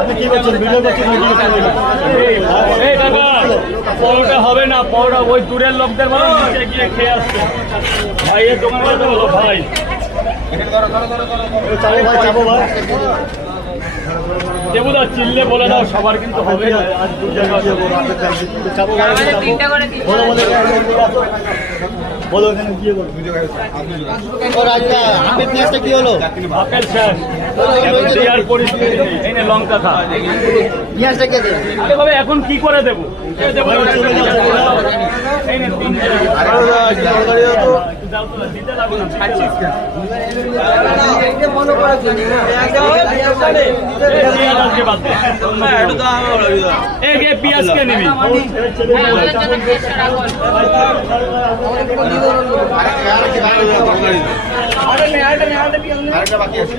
আপনি কি করছেন? ভিডিও করছেন? পরোটা হবে না, পরোটা ওই দূরের লোকদের বলো নিচে গিয়ে খেয়ে আসছে। ভাইয়ের দোকান বলো ভাই, চাবো ভাই দেবুদা চিল্লে বলে দাও, সবার কিন্তু হবে না। বলো এখানে গিয়ে বলো। আপেল পেঁয়াজটা কি হলো? আপেল শেষ, আর পরিস্থিতি নেই। এই নে লঙ্কা খা। পেঁয়াজটা কে দেবে? ভাবে এখন কি করে দেবো? এই নে 3 দিতে লাগবে না, খাচ্ছিস কেন? পেঁয়াজ কে নিবি? আরেকটা বাকি আছে।